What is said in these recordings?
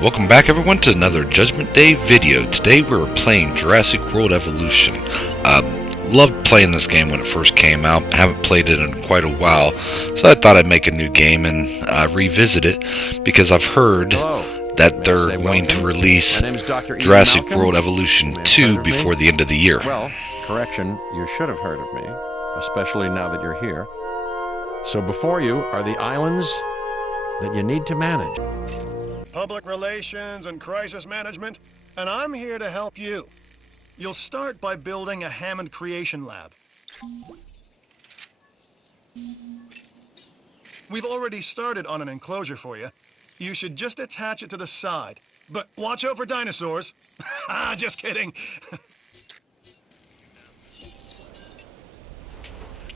Welcome back everyone to another Judgment Day video. Today we're playing Jurassic World Evolution. Loved playing this game when it first came out. I haven't played it in quite a while, so I thought I'd make a new game and revisit it because I've heard that they're going to release Jurassic World Evolution 2 before the end of the year. Well, correction, you should have heard of me, especially now that you're here. So before you are the islands that you need to manage. Public relations and crisis management, and I'm here to help you. You'll start by building a Hammond creation lab. We've already started on an enclosure for you. You should just attach it to the side. But watch out for dinosaurs. Just kidding.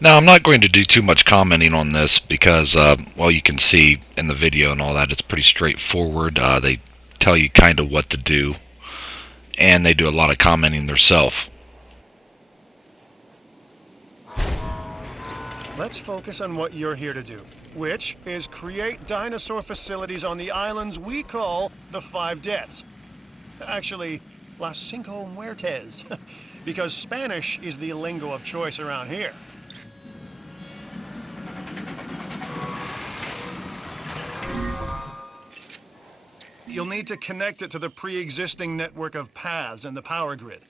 Now, I'm not going to do too much commenting on this because, well, you can see in the video and all that, it's pretty straightforward. They tell you kind of what to do, and they do a lot of commenting themselves. Let's focus on what you're here to do, which is create dinosaur facilities on the islands we call the Five Deaths. Actually, Las Cinco Muertes, because Spanish is the lingo of choice around here. You'll need to connect it to the pre-existing network of paths in the power grid.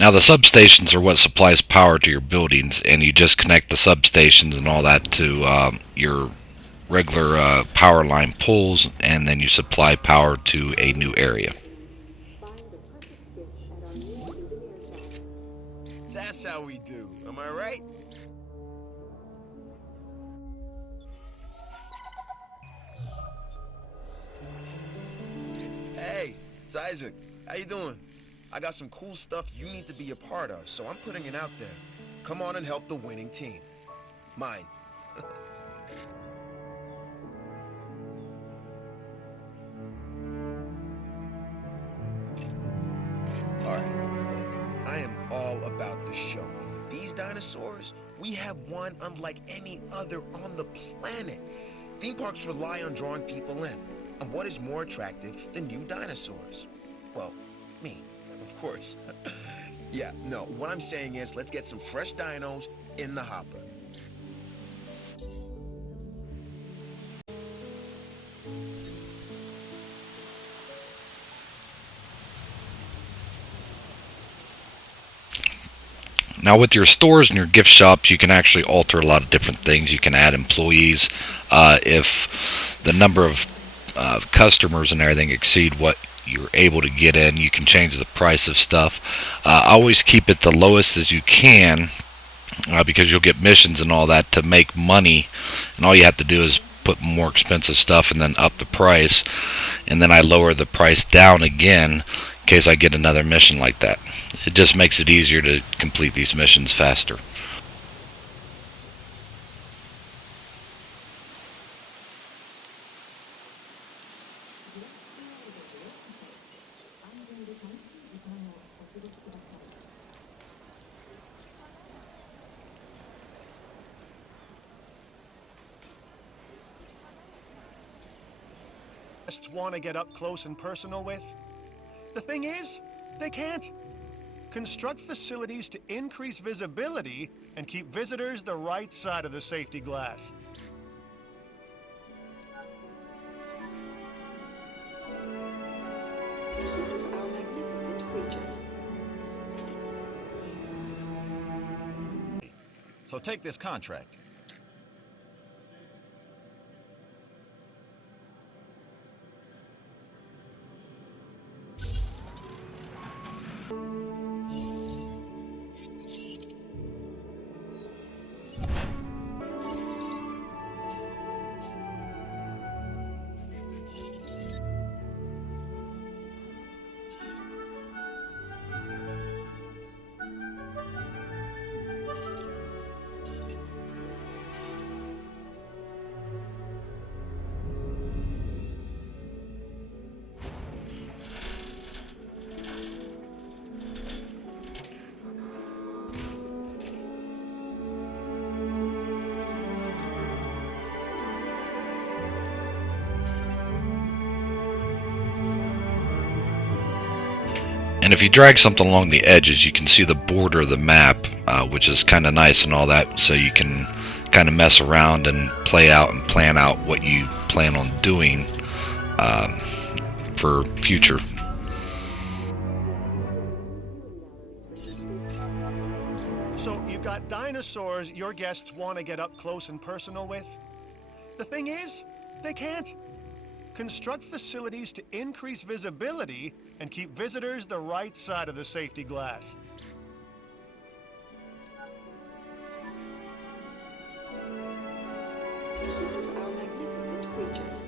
Now, the substations are what supplies power to your buildings, and you just connect the substations and all that to your regular power line poles, and then you supply power to a new area. That's how we do, am I right? Hey, it's Isaac. How you doing? I got some cool stuff you need to be a part of, so I'm putting it out there. Come on and help the winning team. Mine. Alright, look, I am all about the show. With these dinosaurs, we have one unlike any other on the planet. Theme parks rely on drawing people in. And what is more attractive than new dinosaurs? Well, me. Of course. Yeah, no, what I'm saying is let's get some fresh dinos in the hopper. Now, with your stores and your gift shops, you can actually alter a lot of different things. You can add employees. If the number of customers and everything exceed what you're able to get in, you can change the price of stuff. Always keep it the lowest as you can because you'll get missions and all that to make money, and all you have to do is put more expensive stuff and then up the price, and then I lower the price down again in case I get another mission like that. It just makes it easier to complete these missions faster. Just want to get up close and personal with? The thing is, they can't. Construct facilities to increase visibility and keep visitors the right side of the safety glass. Some of our magnificent creatures. So take this contract. And if you drag something along the edges, you can see the border of the map, which is kind of nice and all that, so you can kind of mess around and play out and plan out what you plan on doing for future. So you've got dinosaurs your guests want to get up close and personal with. The thing is, they can't. Construct facilities to increase visibility and keep visitors the right side of the safety glass. Some of our magnificent creatures.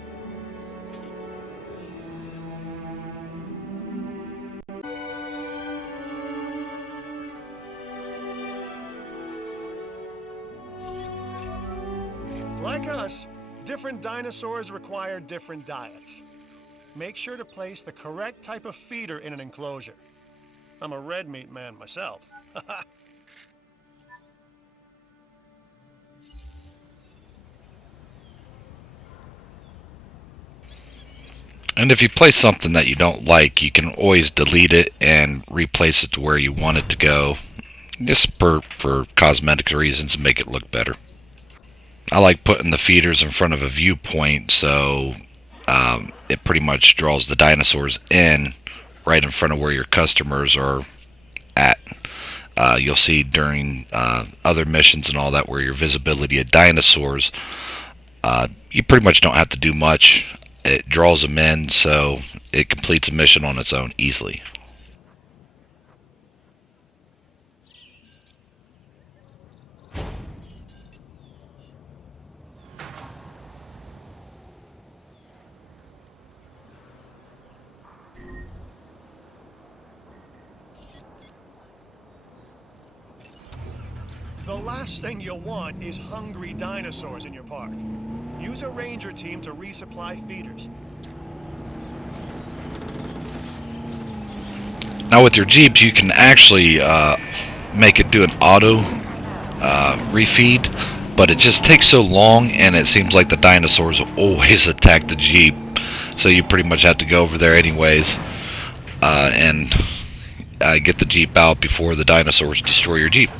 Like us, different dinosaurs require different diets. Make sure to place the correct type of feeder in an enclosure. I'm a red meat man myself. And if you place something that you don't like, you can always delete it and replace it to where you want it to go, just for cosmetic reasons and make it look better. I like putting the feeders in front of a viewpoint, so it pretty much draws the dinosaurs in right in front of where your customers are at. You'll see during other missions and all that where your visibility of dinosaurs, you pretty much don't have to do much. It draws them in, so it completes a mission on its own easily. The last thing you'll want is hungry dinosaurs in your park. Use a ranger team to resupply feeders. Now with your Jeeps, you can actually make it do an auto refeed, but it just takes so long, and it seems like the dinosaurs always attack the Jeep, so you pretty much have to go over there anyways and get the Jeep out before the dinosaurs destroy your Jeep.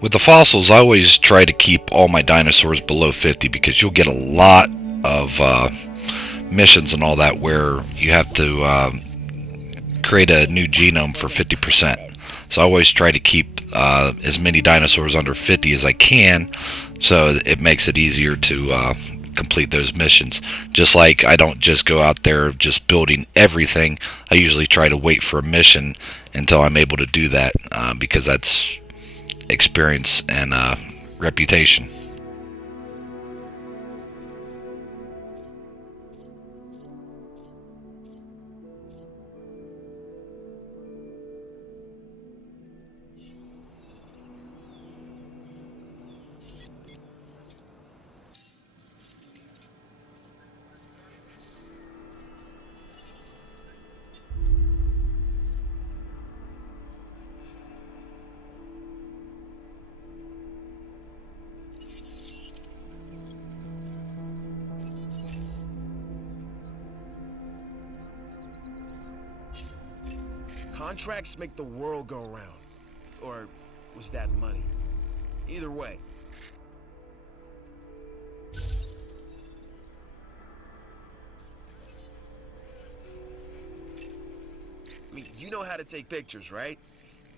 With the fossils, I always try to keep all my dinosaurs below 50 because you'll get a lot of missions and all that where you have to create a new genome for 50%. So I always try to keep as many dinosaurs under 50 as I can, so it makes it easier to complete those missions. Just like I don't just go out there just building everything. I usually try to wait for a mission until I'm able to do that because that's experience and reputation. Contracts make the world go round. Or was that money? Either way. mean, you know how to take pictures, right?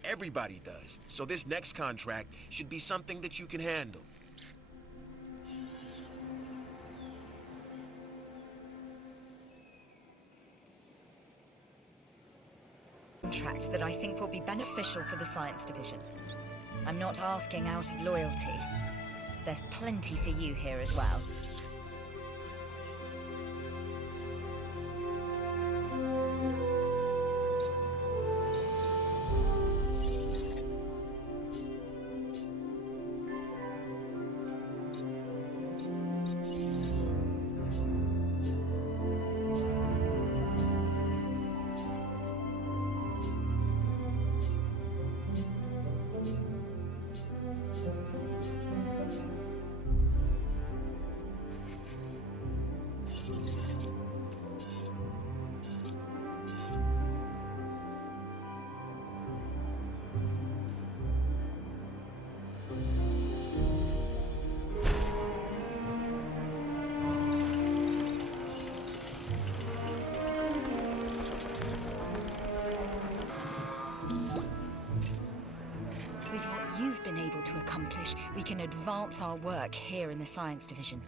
Everybody does. So this next contract should be something that you can handle. Contract that I think will be beneficial for the science division. I'm not asking out of loyalty. There's plenty for you here as well. With what you've been able to accomplish, we can advance our work here in the science division.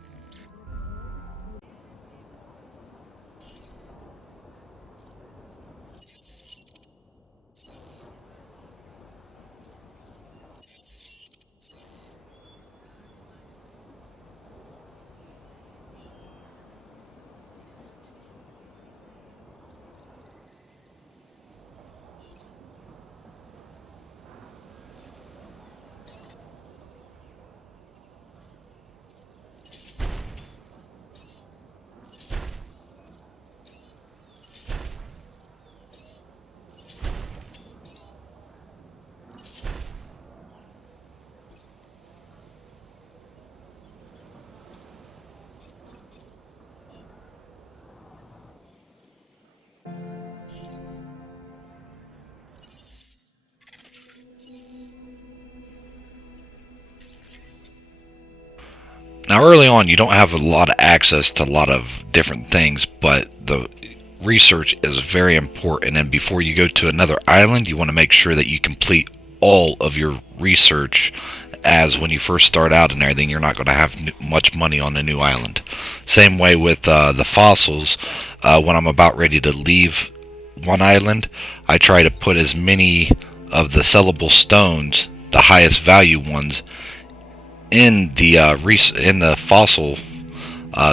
Now, early on, you don't have a lot of access to a lot of different things, but the research is very important. And before you go to another island, you want to make sure that you complete all of your research, as when you first start out and everything, you're not going to have much money on a new island. Same way with the fossils. When I'm about ready to leave one island, I try to put as many of the sellable stones, the highest value ones, in the fossil,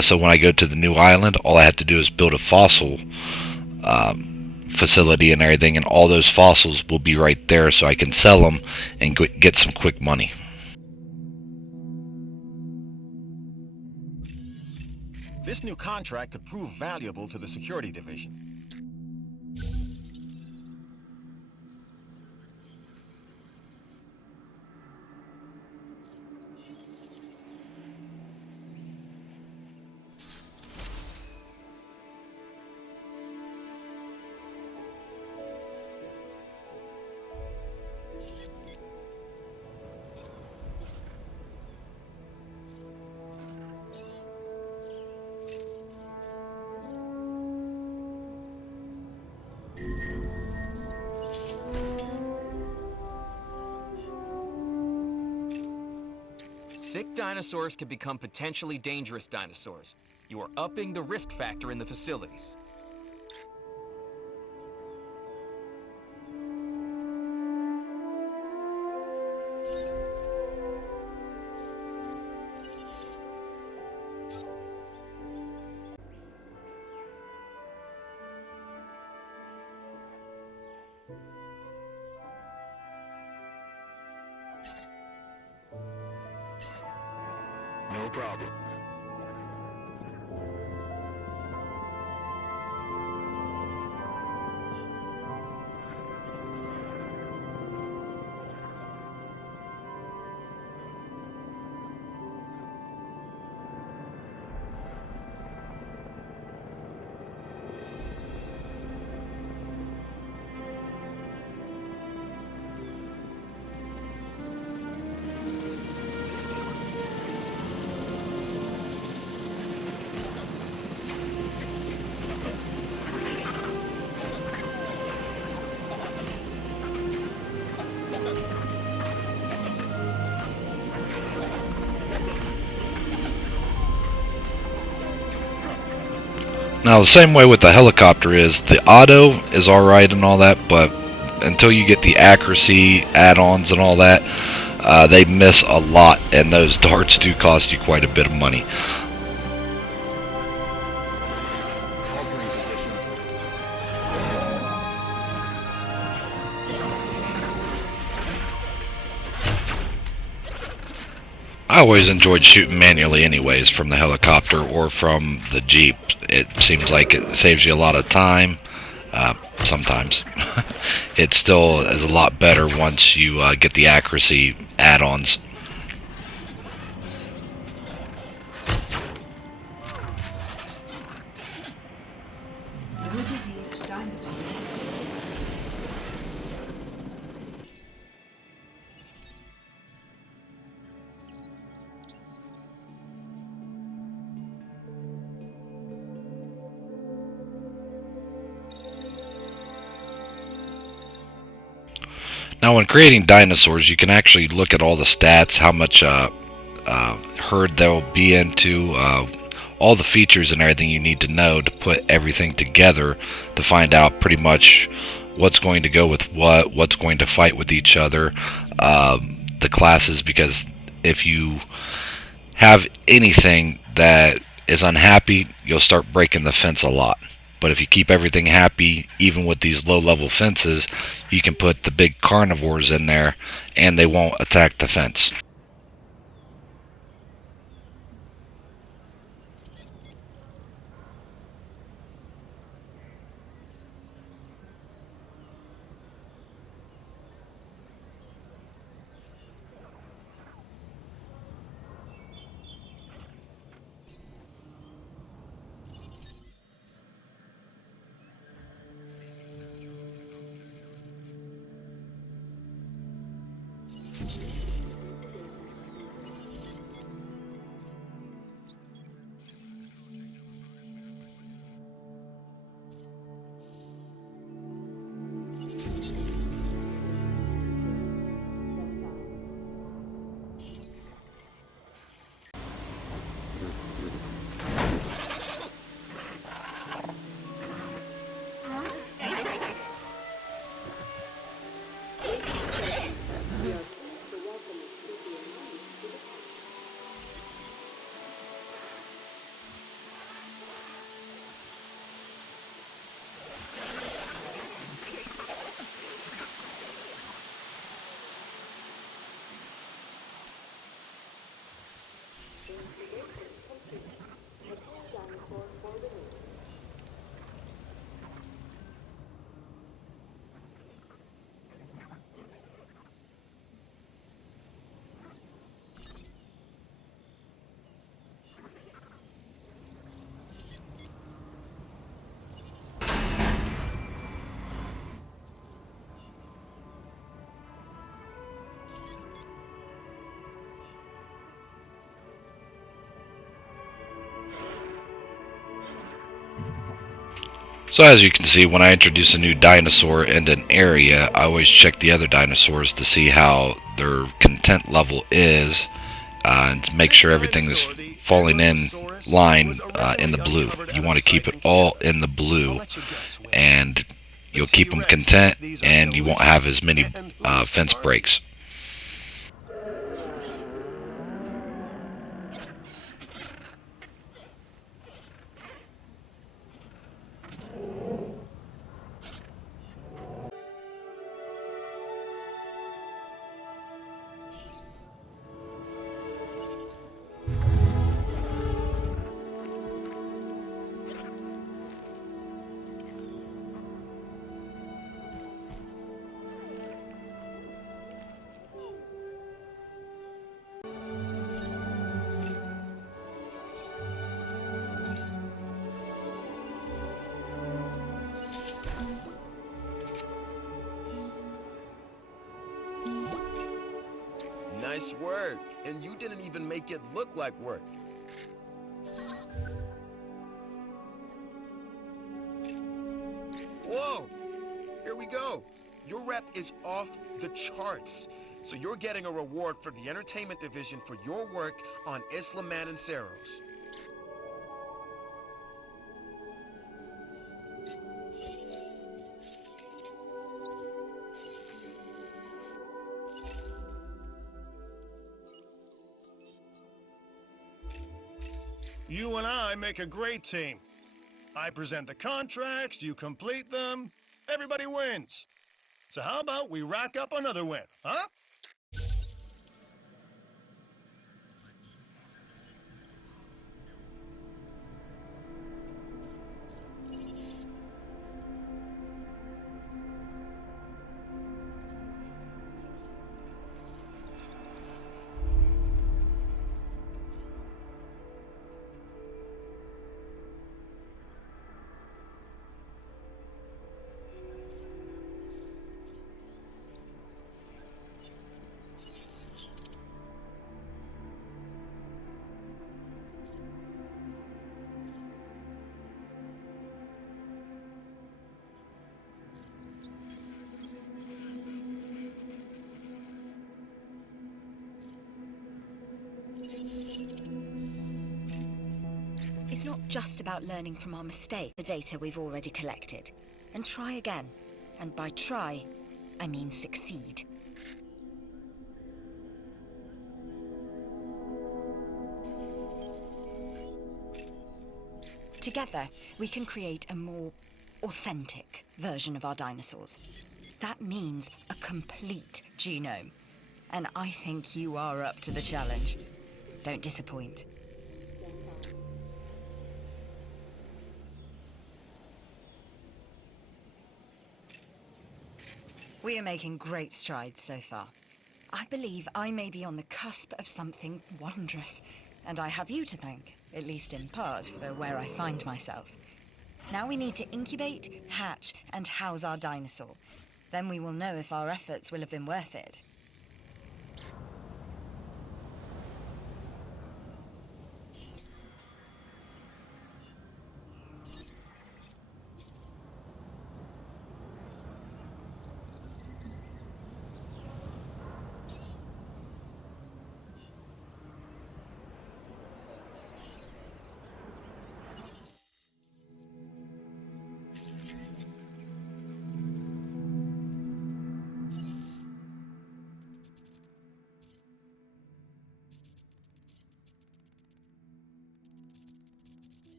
so when I go to the new island, all I have to do is build a fossil facility and everything, and all those fossils will be right there, so I can sell them and get some quick money. This new contract could prove valuable to the security division. Sick dinosaurs can become potentially dangerous dinosaurs. You are upping the risk factor in the facilities. No problem. Now, the same way with the helicopter is, the auto is alright and all that, but until you get the accuracy add-ons and all that, they miss a lot, and those darts do cost you quite a bit of money. Altering position. I always enjoyed shooting manually anyways, from the helicopter or from the Jeep. It seems like it saves you a lot of time. Sometimes. It still is a lot better once you get the accuracy add-ons. No diseased dinosaurs detected. Now, when creating dinosaurs, you can actually look at all the stats, how much herd they'll be into, all the features and everything you need to know to put everything together to find out pretty much what's going to go with what's going to fight with each other, the classes, because if you have anything that is unhappy, you'll start breaking the fence a lot. But if you keep everything happy, even with these low-level fences, you can put the big carnivores in there and they won't attack the fence. So as you can see, when I introduce a new dinosaur into an area, I always check the other dinosaurs to see how their content level is, and to make sure everything is falling in line in the blue. You want to keep it all in the blue, and you'll keep them content, and you won't have as many fence breaks. Nice work. And you didn't even make it look like work. Whoa! Here we go. Your rep is off the charts. So you're getting a reward for the entertainment division for your work on Isla Matanceros. You and I make a great team. I present the contracts, you complete them, everybody wins. So how about we rack up another win, huh? It's not just about learning from our mistakes, the data we've already collected, and try again. And by try, I mean succeed. Together, we can create a more authentic version of our dinosaurs. That means a complete genome. And I think you are up to the challenge. Don't disappoint. We are making great strides so far. I believe I may be on the cusp of something wondrous, and I have you to thank, at least in part, for where I find myself. Now we need to incubate, hatch, and house our dinosaur. Then we will know if our efforts will have been worth it.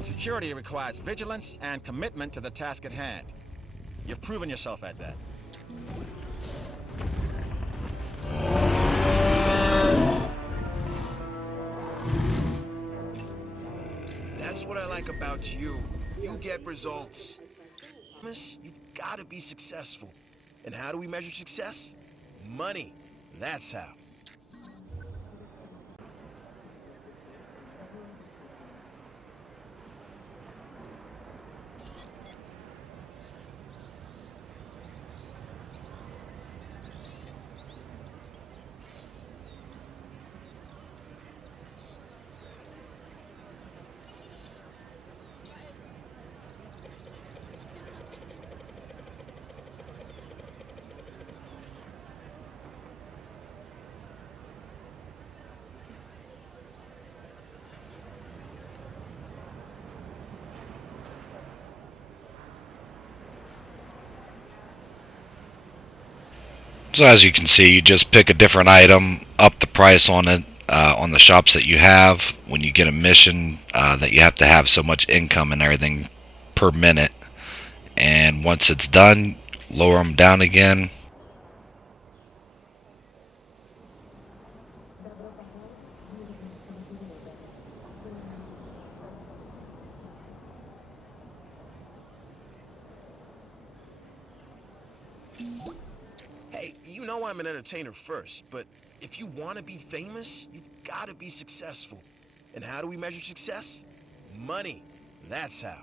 Security requires vigilance and commitment to the task at hand. You've proven yourself at that. That's what I like about you. You get results. Miss, you've got to be successful. And how do we measure success? Money. That's how. So as you can see, you just pick a different item, up the price on it, on the shops that you have. When you get a mission that you have to have so much income and everything per minute, and once it's done, lower them down again. Hey, you know I'm an entertainer first, but if you want to be famous, you've got to be successful. And how do we measure success? Money. That's how.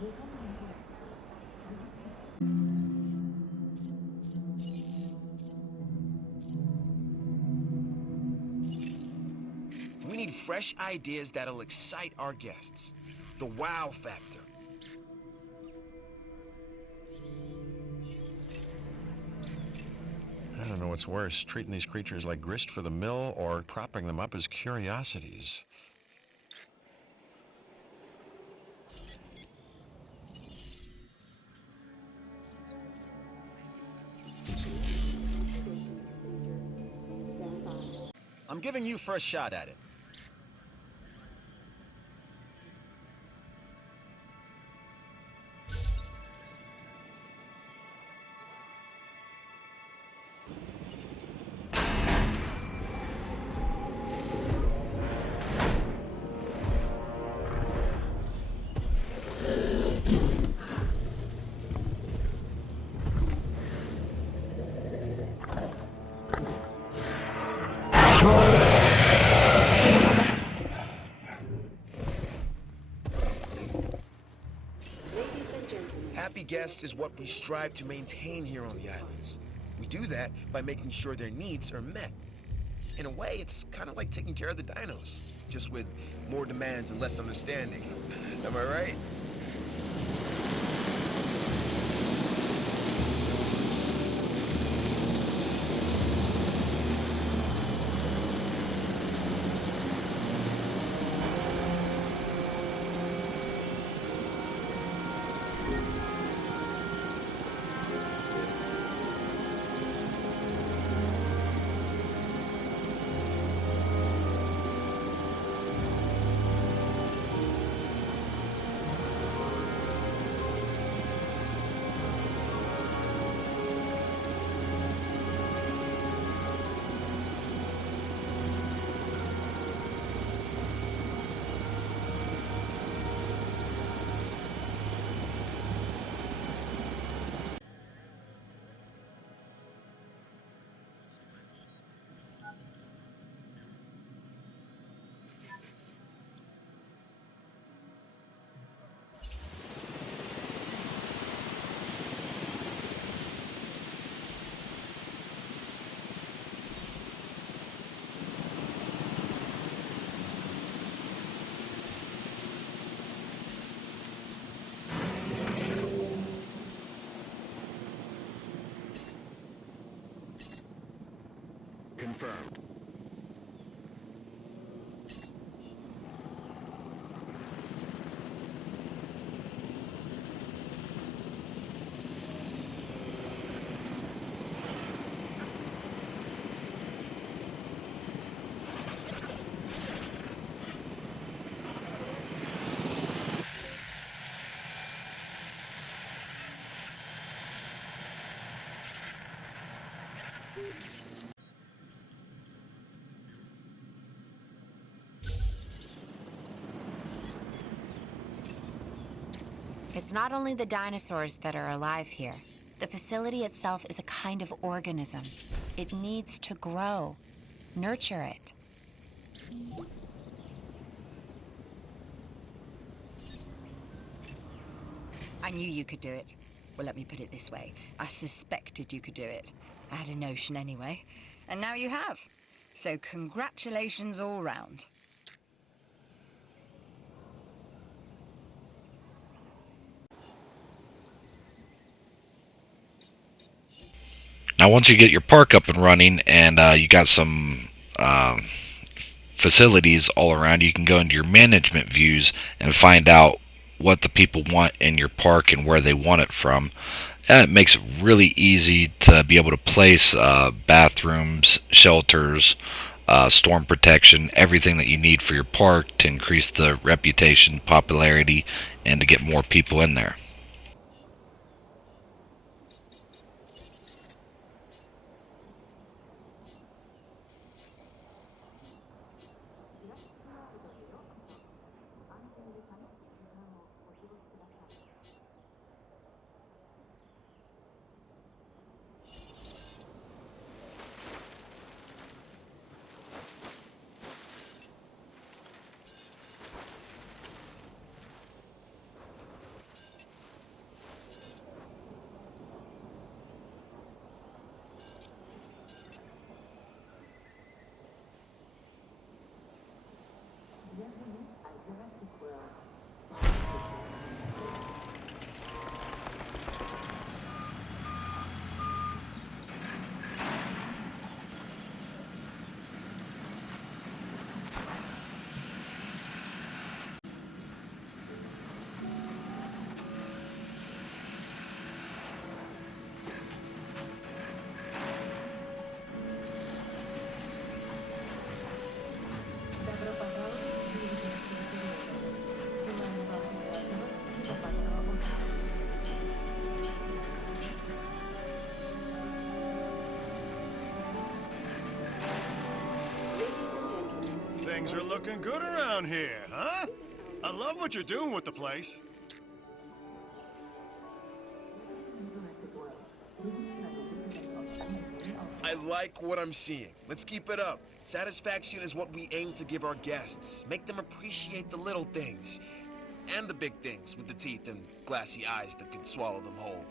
We need fresh ideas that'll excite our guests. The wow factor. I don't know what's worse, treating these creatures like grist for the mill or propping them up as curiosities. I'm giving you first shot at it. Happy guests is what we strive to maintain here on the islands. We do that by making sure their needs are met. In a way, it's kind of like taking care of the dinos, just with more demands and less understanding. Am I right? Confirmed. It's not only the dinosaurs that are alive here. The facility itself is a kind of organism. It needs to grow. Nurture it. I knew you could do it. Well, let me put it this way. I suspected you could do it. I had a notion anyway. And now you have. So congratulations all round. Now, once you get your park up and running and you got some facilities all around, you can go into your management views and find out what the people want in your park and where they want it from. And it makes it really easy to be able to place bathrooms, shelters, storm protection, everything that you need for your park to increase the reputation, popularity, and to get more people in there. Things are looking good around here, huh? I love what you're doing with the place. I like what I'm seeing. Let's keep it up. Satisfaction is what we aim to give our guests. Make them appreciate the little things. And the big things with the teeth and glassy eyes that can swallow them whole.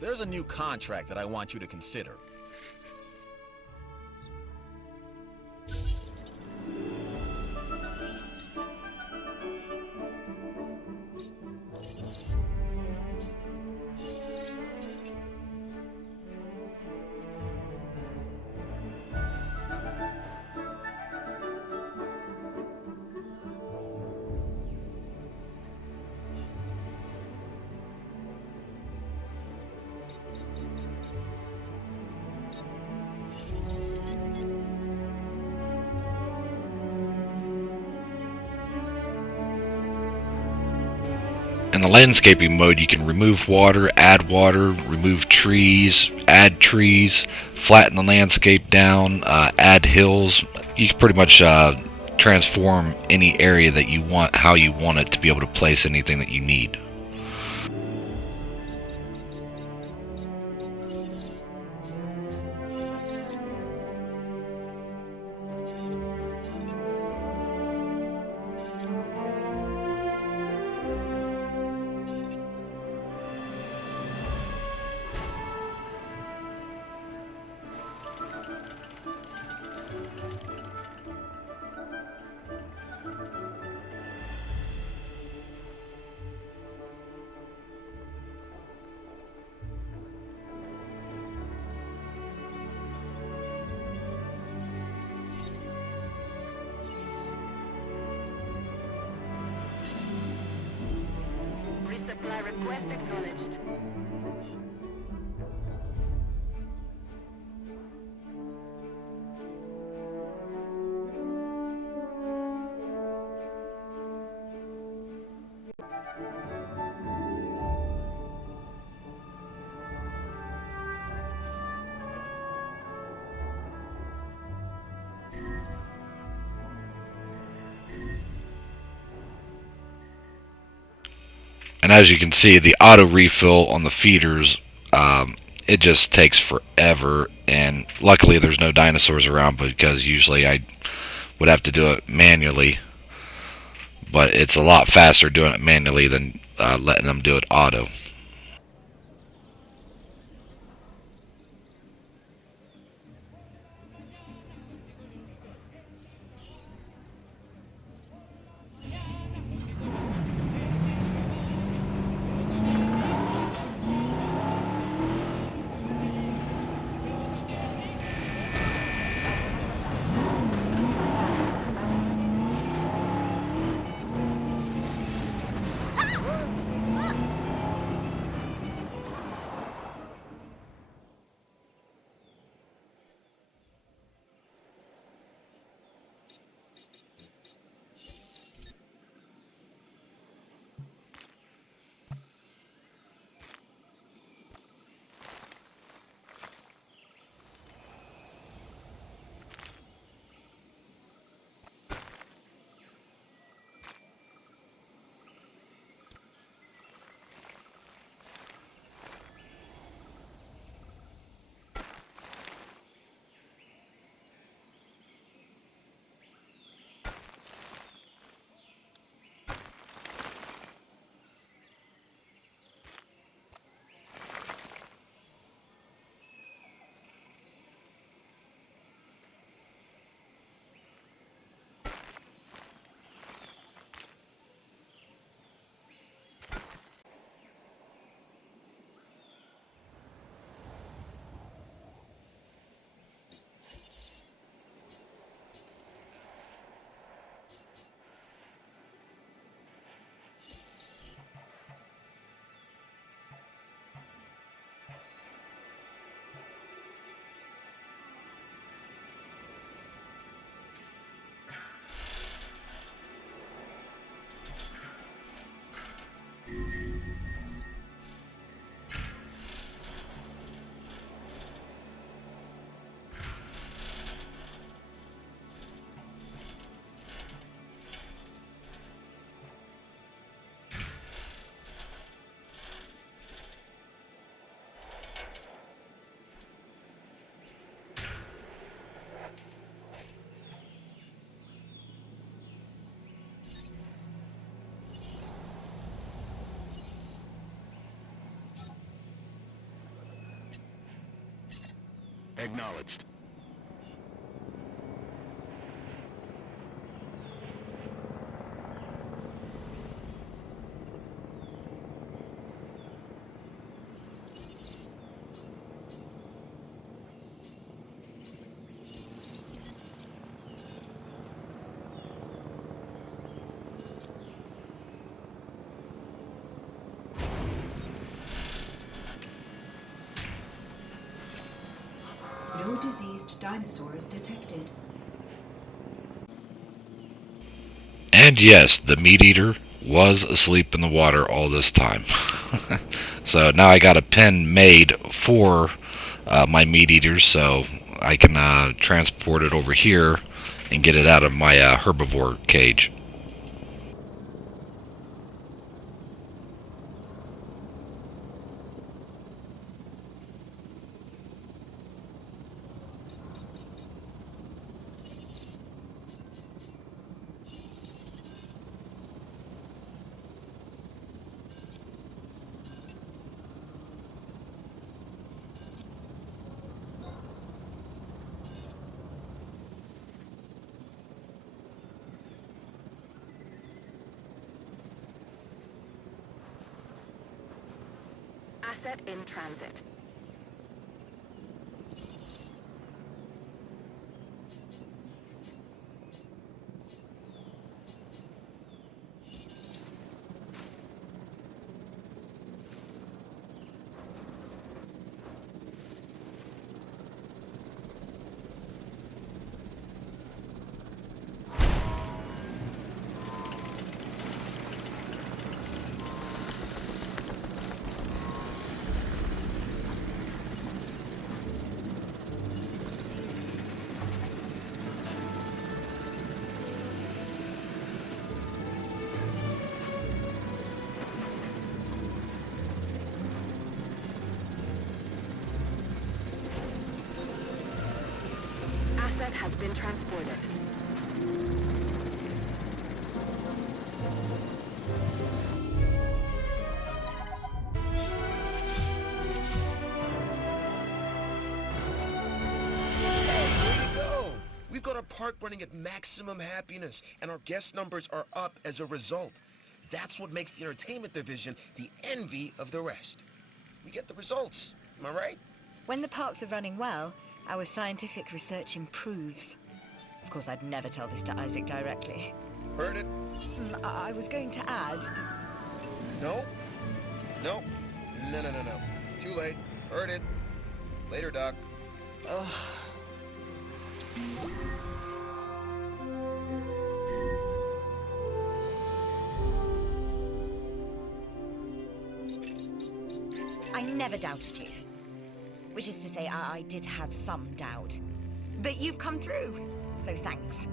There's a new contract that I want you to consider. In the landscaping mode, you can remove water, remove trees, add trees, flatten the landscape down, add hills. You can pretty much transform any area that you want, how you want it, to be able to place anything that you need. Resupply request acknowledged. And as you can see, the auto refill on the feeders, it just takes forever. And luckily there's no dinosaurs around, because usually I would have to do it manually. But it's a lot faster doing it manually than letting them do it auto. Acknowledged. No diseased dinosaurs detected. And yes, the meat eater was asleep in the water all this time. So now I got a pen made for my meat eaters, so I can transport it over here and get it out of my herbivore cage. Asset in transit. Asset has been transported. Way to go! We've got our park running at maximum happiness, and our guest numbers are up as a result. That's what makes the entertainment division the envy of the rest. We get the results, am I right? When the parks are running well, our scientific research improves. Of course, I'd never tell this to Isaac directly. Heard it? I was going to add that... No. No. No. Too late. Heard it. Later, Doc. Ugh. I never doubted you. Which is to say, I did have some doubt. But you've come through, so thanks.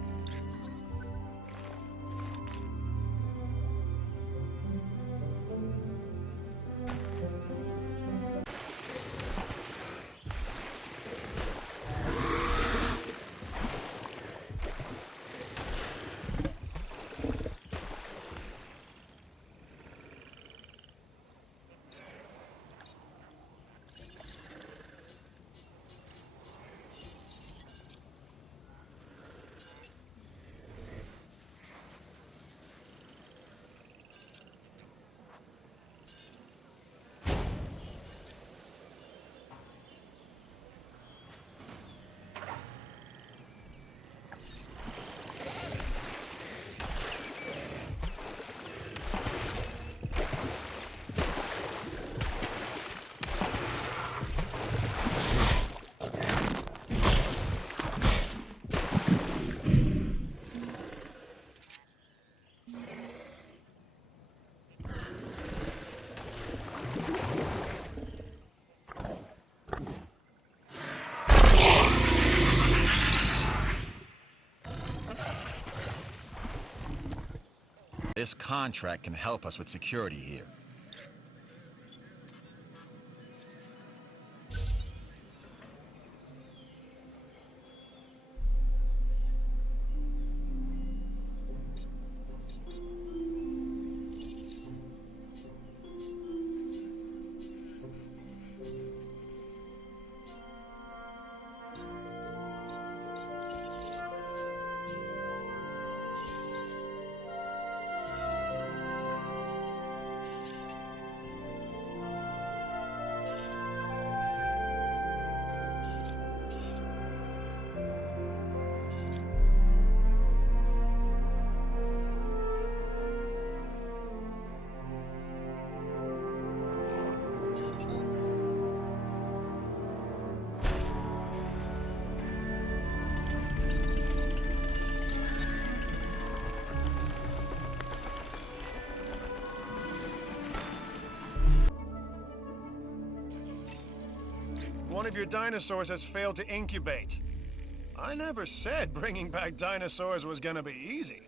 This contract can help us with security here. one of your dinosaurs has failed to incubate. I never said bringing back dinosaurs was gonna be easy.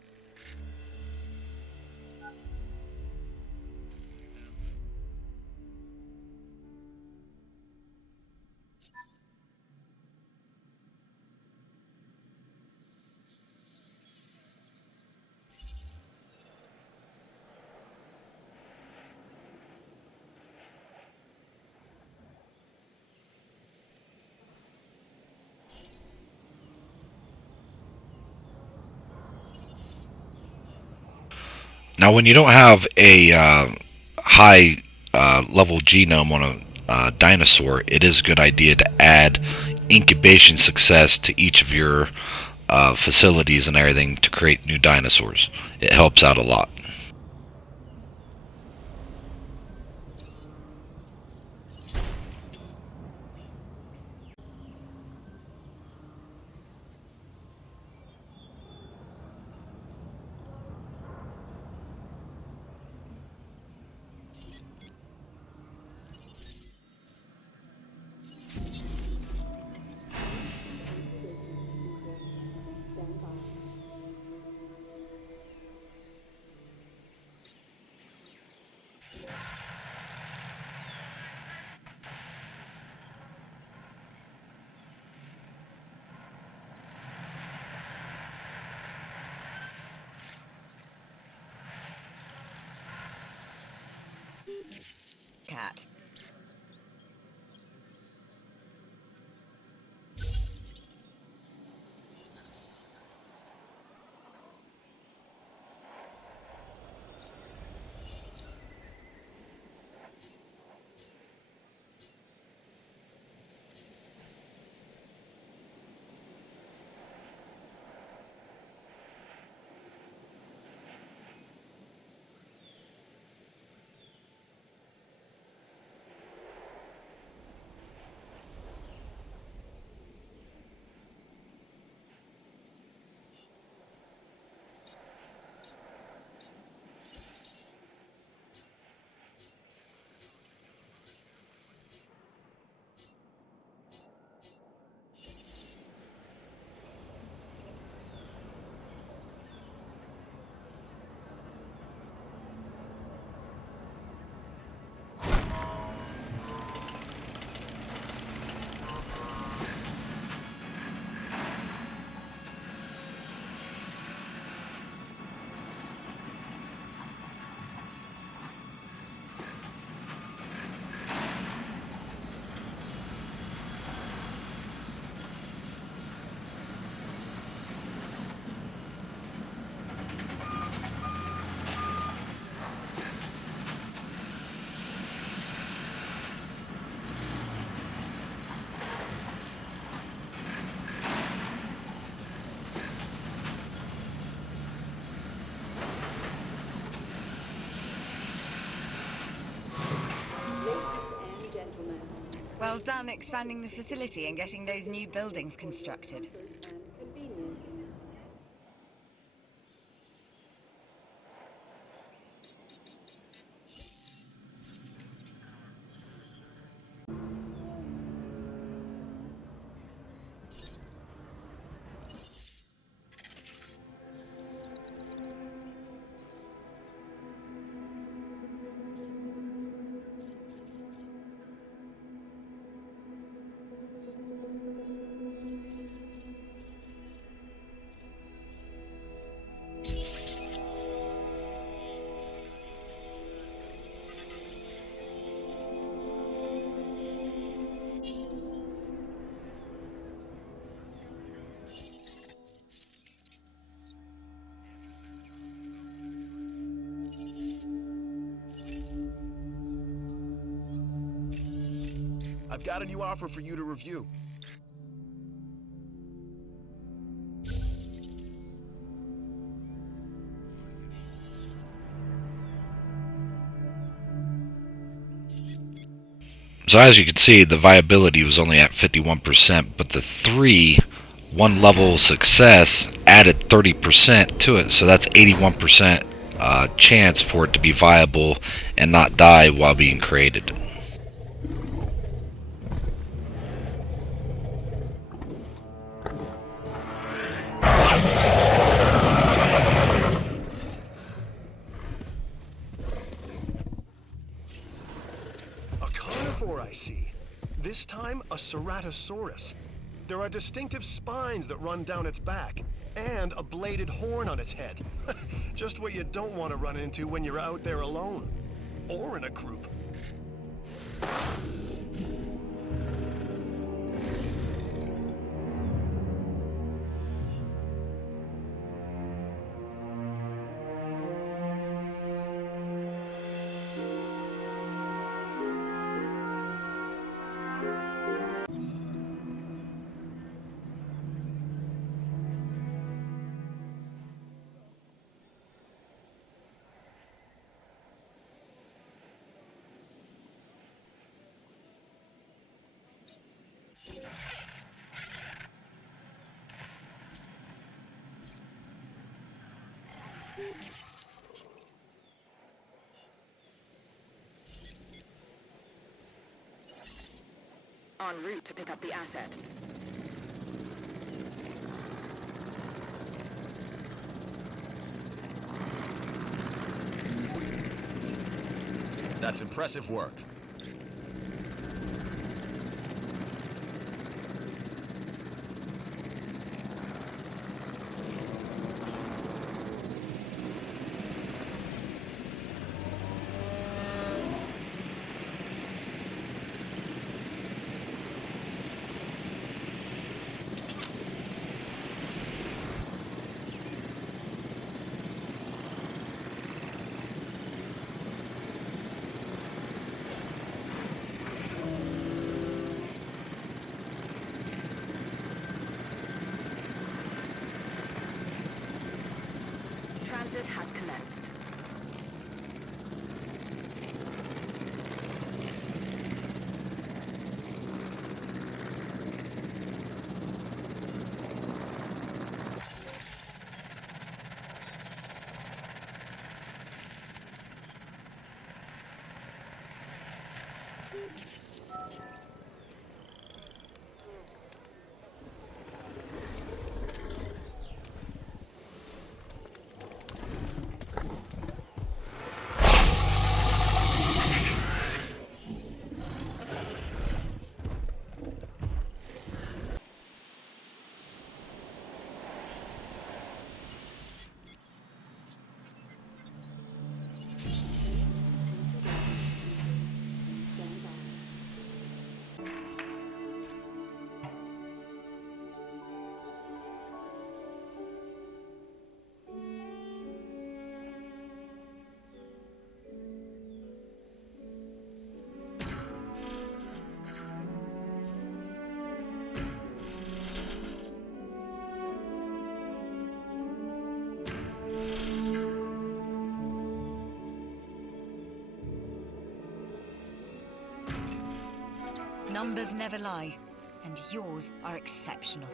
Now, when you don't have a high level genome on a dinosaur, it is a good idea to add incubation success to each of your facilities and everything to create new dinosaurs. It helps out a lot. Cat. Well done expanding the facility and getting those new buildings constructed. I've got a new offer for you to review. So as you can see, the viability was only at 51%, but the 3 one-level success added 30% to it, so that's 81% chance for it to be viable and not die while being created. four I see. This time, a Ceratosaurus. There are distinctive spines that run down its back, and a bladed horn on its head. Just what you don't want to run into when you're out there alone. Or in a group. En route to pick up the asset. That's impressive work. Transit has commenced. Numbers never lie, and yours are exceptional.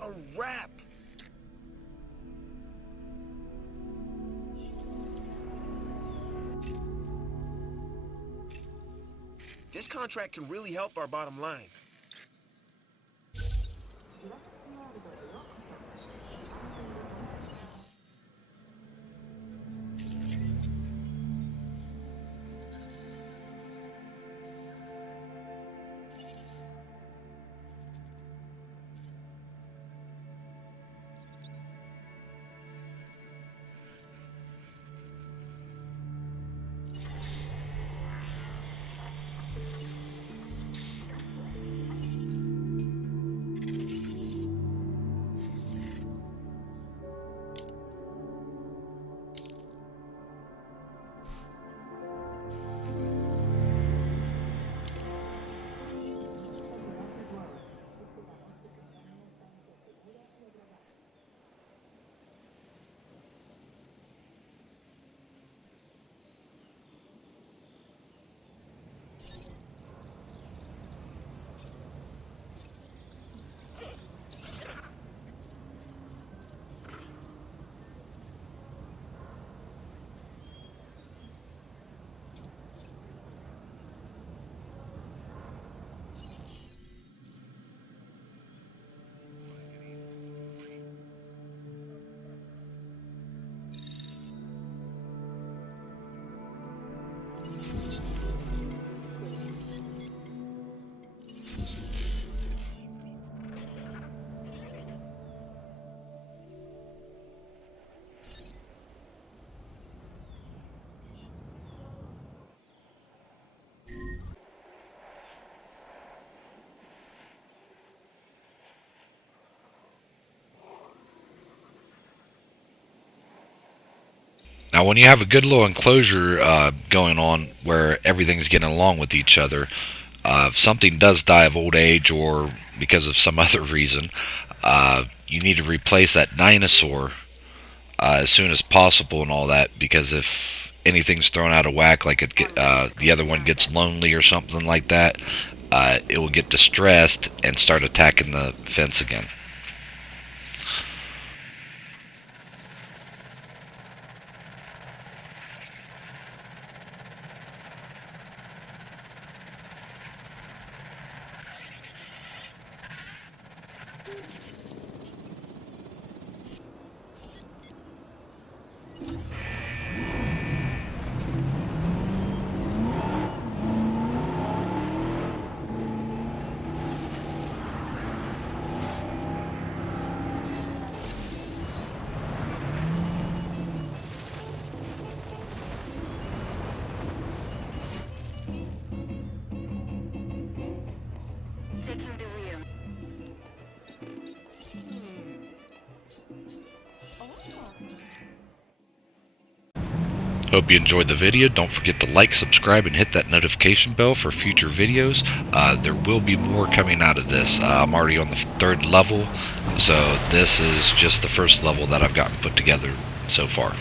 A wrap! This contract can really help our bottom line. Now, when you have a good little enclosure going on where everything's getting along with each other, if something does die of old age or because of some other reason, you need to replace that dinosaur as soon as possible and all that, because if anything's thrown out of whack, like the other one gets lonely or something like that, it will get distressed and start attacking the fence again. Taking the wheel. Hope you enjoyed the video. Don't forget to like, subscribe, and hit that notification bell for future videos. There will be more coming out of this. I'm already on the 3rd level, so this is just the first level that I've gotten put together so far.